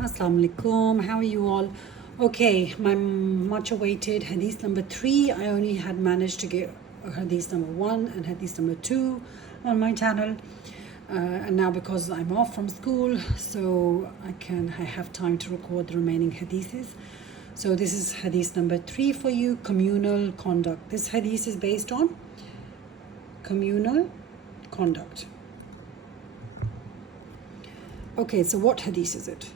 Assalamu alaikum. How are you all? Okay, my much awaited hadith number 3. I only had managed to get hadith number 1 and hadith number 2 on my channel. And now because I'm off from school, so I have time to record the remaining hadiths. So this is hadith number 3 for you, communal conduct. This hadith is based on communal conduct. Okay, so what hadith is it?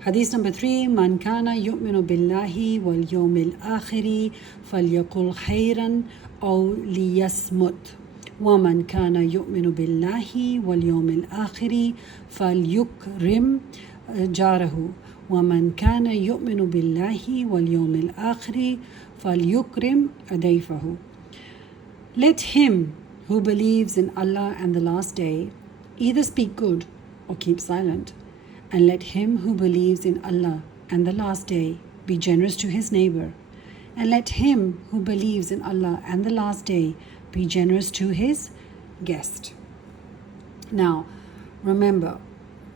Hadith number 3, Man kana yu'minu billahi wal yawmil akhiri falyaqul khayran aw liyasmut. ومن كان يؤمن بالله واليوم الآخر فليكرم جاره ومن كان يؤمن بالله واليوم الآخر فليكرم ضيفه. Let him who believes in Allah and the last day either speak good or keep silent, and let him who believes in Allah and the last day be generous to his neighbor, and let him who believes in Allah and the last day be generous to his guest. Now, remember,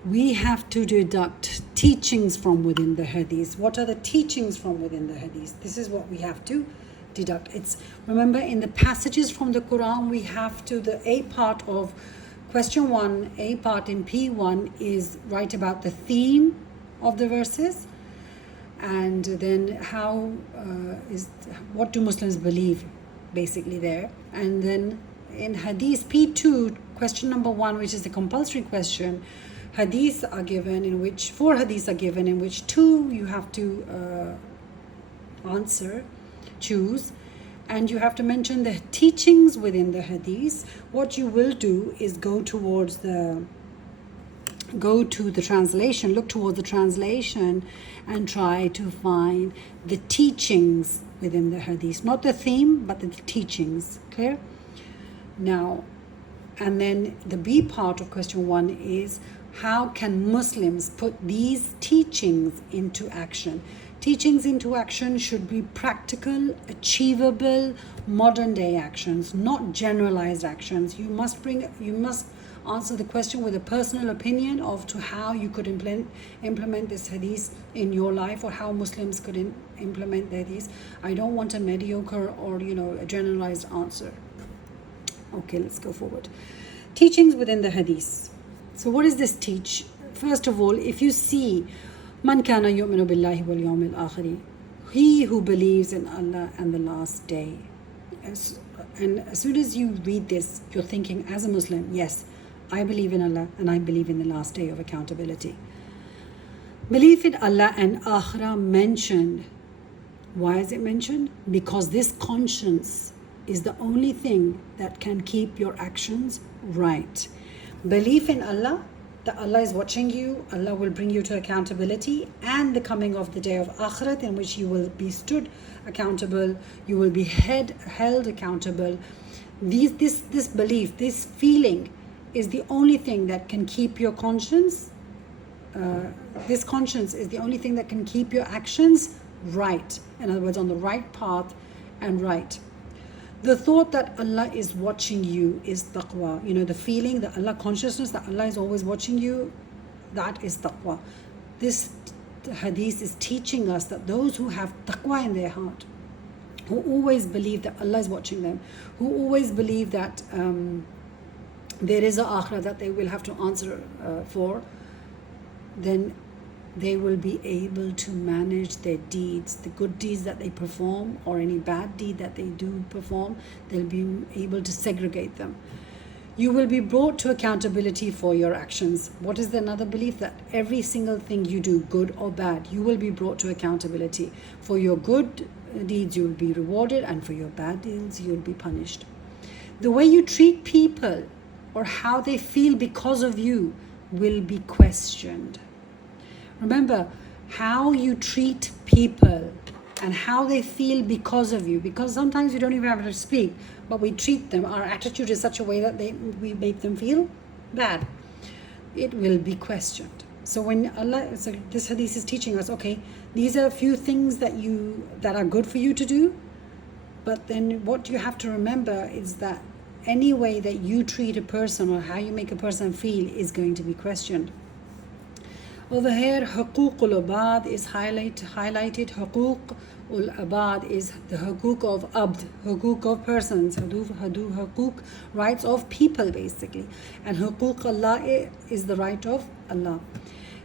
we have to deduct teachings from within the hadith. What are the teachings from within the hadith? This is what we have to deduct. Remember, in the passages from the Quran, we have to, the A part of question 1, A part in P1 is right about the theme of the verses, and then what do Muslims believe basically there. And then in Hadith P2, question number 1, which is the compulsory question, hadiths are given in which 4 hadiths are given, in which 2 you have to choose, and you have to mention the teachings within the hadith. What you will do is go to the translation, look towards the translation, and try to find the teachings within the hadith, not the theme, but the teachings. Clear? Now, and then the B part of question 1 is, how can Muslims put these teachings into action? Teachings into action should be practical, achievable, modern day actions, not generalized actions. You must answer the question with a personal opinion of to how you could implement this hadith in your life, or how Muslims could implement the hadith. I don't want a mediocre or a generalized answer. Okay, let's go forward. Teachings within the hadith. So what does this teach? First of all, if you see Man kana yu'minu billahi wal yawmil akhiri, he who believes in Allah and the last day. And as soon as you read this, you're thinking as a Muslim, yes, I believe in Allah and I believe in the last day of accountability. Belief in Allah and Akhirah mentioned. Why is it mentioned? Because this conscience is the only thing that can keep your actions right. Belief in Allah, that Allah is watching you, Allah will bring you to accountability, and the coming of the day of Akhirat, in which you will be stood accountable, you will be held accountable. This belief, this feeling is the only thing that can keep your conscience, this conscience is the only thing that can keep your actions right. In other words, on the right path and right. The thought that Allah is watching you is taqwa. The feeling, the Allah consciousness that Allah is always watching you, that is taqwa. This hadith is teaching us that those who have taqwa in their heart, who always believe that Allah is watching them, who always believe that there is an akhirah that they will have to answer for, then they will be able to manage their deeds, the good deeds that they perform or any bad deed that they do perform. They'll be able to segregate them. You will be brought to accountability for your actions. What is another belief? That every single thing you do, good or bad, you will be brought to accountability. For your good deeds, you will be rewarded, and for your bad deeds, you will be punished. The way you treat people or how they feel because of you will be questioned. Remember, how you treat people and how they feel because of you, because sometimes we don't even have to speak, but we treat them, our attitude is such a way that we make them feel bad. It will be questioned. So this hadith is teaching us, okay, these are a few things that are good for you to do, but then what you have to remember is that any way that you treat a person or how you make a person feel is going to be questioned. Over here, حقوق العباد is highlighted. حقوق العباد is the حقوق of abd, حقوق of persons, حقوق, rights of people basically. And حقوق Allah is the right of Allah.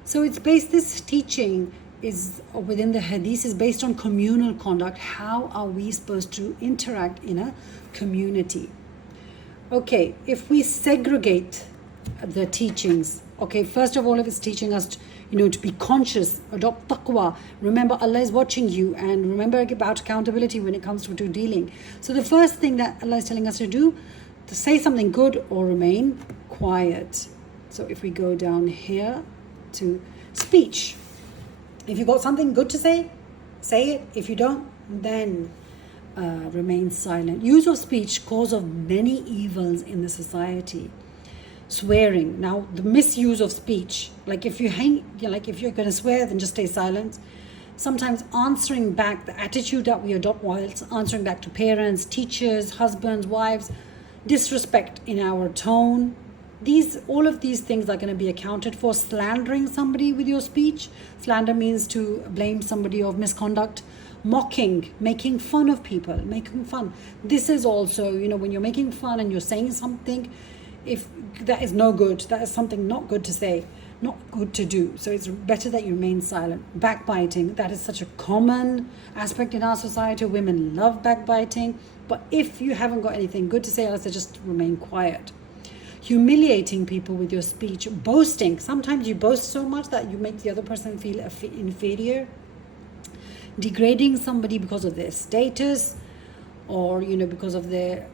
So it's based, this teaching is within the hadith is based on communal conduct. How are we supposed to interact in a community? Okay, if we segregate the teachings, okay, first of all, if it's teaching us to be conscious, adopt taqwa, remember Allah is watching you, and remember about accountability when it comes to dealing. So the first thing that Allah is telling us to do, to say something good or remain quiet. So if we go down here to speech, if you've got something good to say it. If you don't, then remain silent. Use of speech, cause of many evils in the society. Swearing. Now, the misuse of speech, like if you're going to swear, then just stay silent. Sometimes answering back, the attitude that we adopt whilst answering back to parents, teachers, husbands, wives, disrespect in our tone. All of these things are going to be accounted for. Slandering somebody with your speech. Slander means to blame somebody of misconduct. Mocking, making fun of people, making fun. This is also, when you're making fun and you're saying something, if that is no good, that is something not good to say, not good to do. So it's better that you remain silent. Backbiting, that is such a common aspect in our society. Women love backbiting. But if you haven't got anything good to say, let's just remain quiet. Humiliating people with your speech. Boasting, sometimes you boast so much that you make the other person feel inferior. Degrading somebody because of their status, or because of their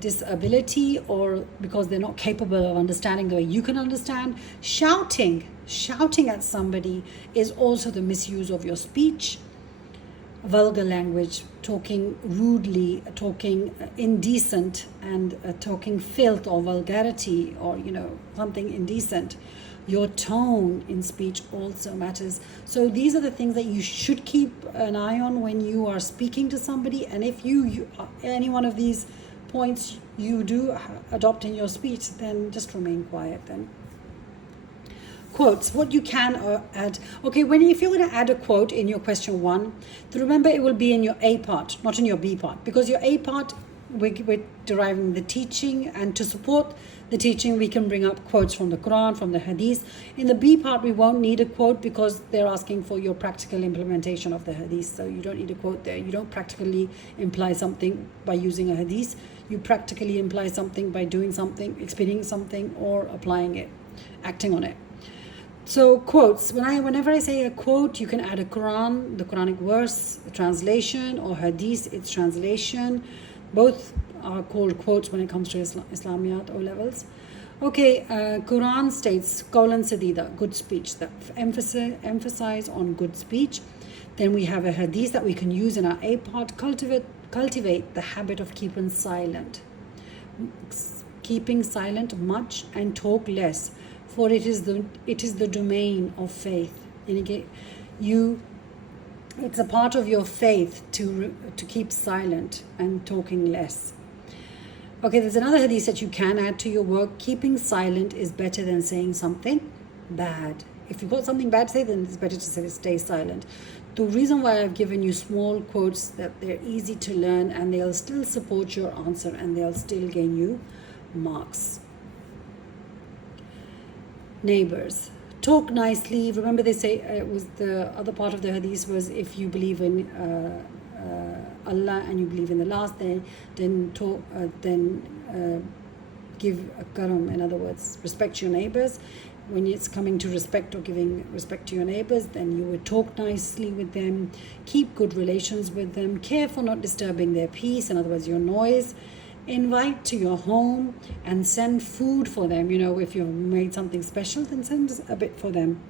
disability, or because they're not capable of understanding the way you can understand. Shouting at somebody is also the misuse of your speech. Vulgar language, talking rudely, talking indecent, and talking filth or vulgarity, or something indecent. Your tone in speech also matters. So these are the things that you should keep an eye on when you are speaking to somebody. And if you any one of these points you do adopt in your speech, then just remain quiet then. Quotes, what you can add. Okay, if you're going to add a quote in your question 1, remember it will be in your A part, not in your B part, because your A part, we're deriving the teaching, and to support the teaching we can bring up quotes from the Quran, from the Hadith. In the B part we won't need a quote because they're asking for your practical implementation of the Hadith, so you don't need a quote there. You don't practically imply something by using a Hadith. You practically imply something by doing something, experiencing something, or applying it, acting on it. So quotes, whenever I say a quote, you can add a Quran, the Quranic verse, a translation, or Hadith, its translation. Both are called quotes when it comes to Islamiyat O levels. Okay, Quran states, Qawlan Sadida, good speech, that emphasize on good speech. Then we have a Hadith that we can use in our A part, cultivate the habit of keeping silent much and talk less, for it is the domain of faith. It's a part of your faith to keep silent and talking less. Okay, there's another hadith that you can add to your work. Keeping silent is better than saying something bad. If you've got something bad to say, then it's better to stay silent. The reason why I've given you small quotes, that they're easy to learn and they'll still support your answer and they'll still gain you marks. Neighbors. Talk nicely. Remember, they say it was the other part of the hadith was, if you believe in Allah and you believe in the last day, then give a karam. In other words, respect your neighbors. When it's coming to respect or giving respect to your neighbors, then you would talk nicely with them, keep good relations with them, care for not disturbing their peace, in other words, your noise. Invite to your home and send food for them. If you've made something special, then send a bit for them.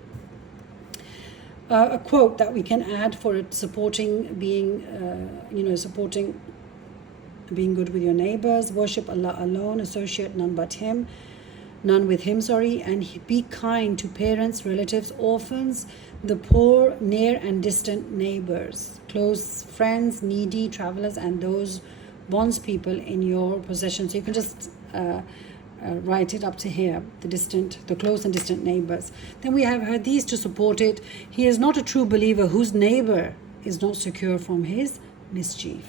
A quote that we can add for it, supporting being good with your neighbors. Worship Allah alone, associate none with Him, and be kind to parents, relatives, orphans, the poor, near and distant neighbors, close friends, needy, travelers, and those bonds people in your possession. So you can just write it up to here, the close and distant neighbors. Then we have hadith to support it. He is not a true believer whose neighbor is not secure from his mischief.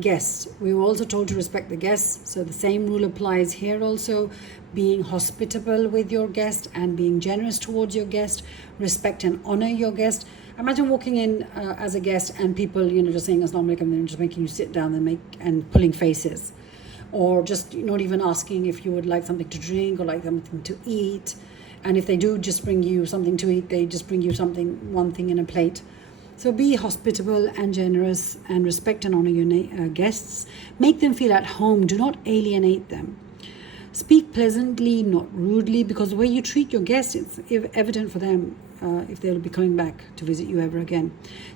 Guests. We were also told to respect the guests, so the same rule applies here also. Being hospitable with your guest and being generous towards your guest. Respect and honor your guest. Imagine walking in as a guest and people, just saying Assalamu alaikum and just making you sit down and pulling faces, or just not even asking if you would like something to drink or like something to eat. And if they do just bring you something to eat, they just bring you one thing in a plate. So be hospitable and generous and respect and honor your guests. Make them feel at home. Do not alienate them. Speak pleasantly, not rudely, because the way you treat your guests, it's evident for them if they'll be coming back to visit you ever again.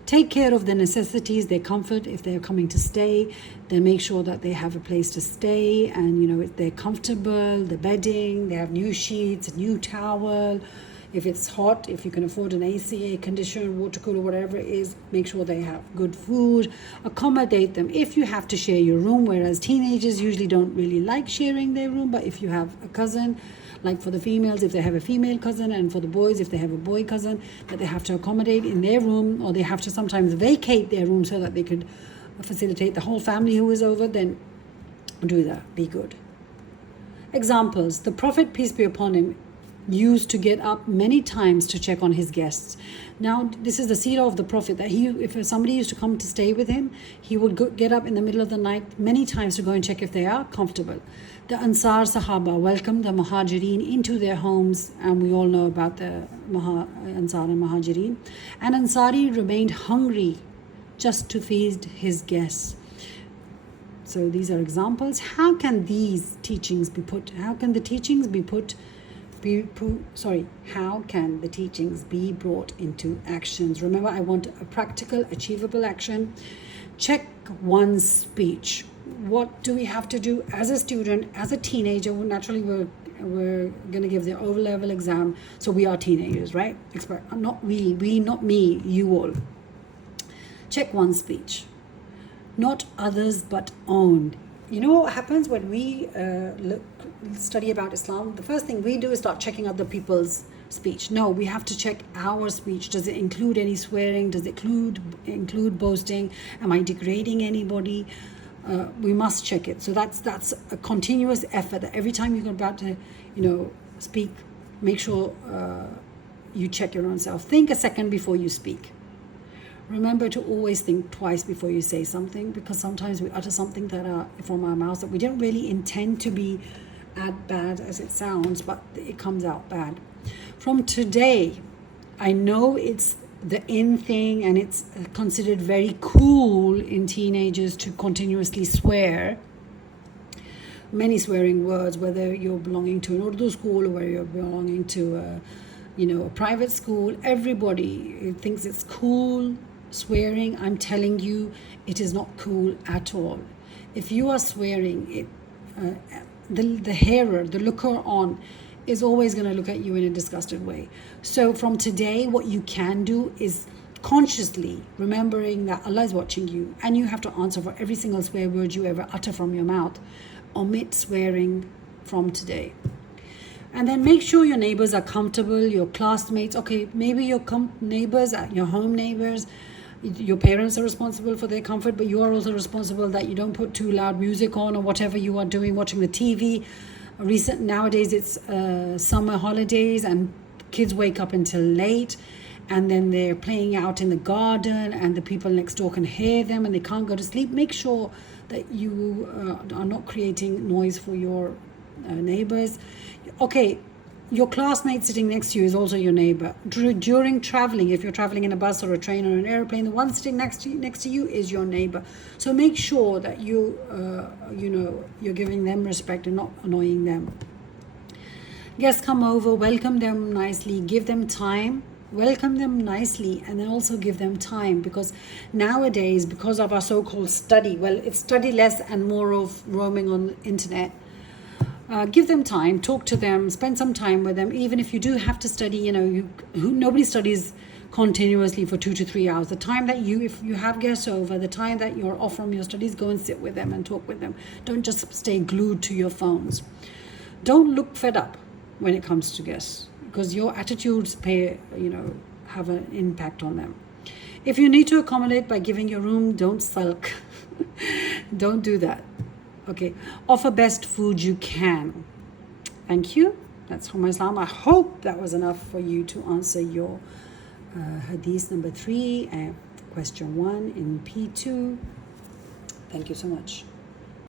Take care of their necessities, their comfort. If they're coming to stay, then make sure that they have a place to stay and, if they're comfortable, the bedding, they have new sheets, a new towel. If it's hot, if you can afford an AC, conditioner, water cooler, whatever it is, make sure they have good food. Accommodate them. If you have to share your room, whereas teenagers usually don't really like sharing their room, but if you have a cousin, like for the females, if they have a female cousin, and for the boys, if they have a boy cousin, that they have to accommodate in their room, or they have to sometimes vacate their room so that they could facilitate the whole family who is over, then do that. Be good. Examples. The Prophet, peace be upon him, used to get up many times to check on his guests. Now, this is the seerah of the Prophet, that if somebody used to come to stay with him, he would get up in the middle of the night many times to go and check if they are comfortable. The Ansar Sahaba welcomed the Muhajirin into their homes, and we all know about the Ansar and Muhajirin. And Ansari remained hungry just to feed his guests. So these are examples. How can these teachings be put? How can the teachings be brought into actions? Remember, I want a practical, achievable action. Check one's speech. What do we have to do as a student, as a teenager? Naturally, we're going to give the O-level exam, so we are teenagers, right? Not me, you all. Check one's speech. Not others, but own. You know what happens when we study about Islam? The first thing we do is start checking other people's speech. No, we have to check our speech. Does it include any swearing? Does it include boasting? Am I degrading anybody? We must check it. So that's a continuous effort. That every time you're about to, speak, make sure you check your own self. Think a second before you speak. Remember to always think twice before you say something, because sometimes we utter something from our mouths that we didn't really intend to be as bad as it sounds, but it comes out bad. From today, I know it's the in thing and it's considered very cool in teenagers to continuously swear. Many swearing words, whether you're belonging to an Urdu school or whether you're belonging to a private school, everybody thinks it's cool. Swearing, I'm telling you, it is not cool at all. If you are swearing, the hearer, the looker on, is always going to look at you in a disgusted way. So from today, what you can do is consciously remembering that Allah is watching you, and you have to answer for every single swear word you ever utter from your mouth. Omit swearing from today. And then make sure your neighbors are comfortable, your classmates. Okay, maybe your neighbors, your home neighbors, your parents are responsible for their comfort, but you are also responsible that you don't put too loud music on or whatever you are doing, watching the TV. Nowadays it's summer holidays and kids wake up until late, and then they're playing out in the garden and the people next door can hear them and they can't go to sleep. Make sure that you are not creating noise for your neighbors. Okay, your classmate sitting next to you is also your neighbor. During traveling, if you're traveling in a bus or a train or an airplane, the one sitting next to you is your neighbor. So make sure that you're giving them respect and not annoying them. Guests come over, welcome them nicely, give them time. Welcome them nicely, and then also give them time, because nowadays, because of our so-called study, it's study less and more of roaming on the internet. Give them time, talk to them, spend some time with them. Even if you do have to study, nobody studies continuously for 2 to 3 hours. The time that if you have guests over, the time that you're off from your studies, go and sit with them and talk with them. Don't just stay glued to your phones. Don't look fed up when it comes to guests, because your attitudes have an impact on them. If you need to accommodate by giving your room, don't sulk. Don't do that. Okay. Offer best food you can. Thank you. That's Huma Islam. I hope that was enough for you to answer your Hadith number 3 and question 1 in P2. Thank you so much.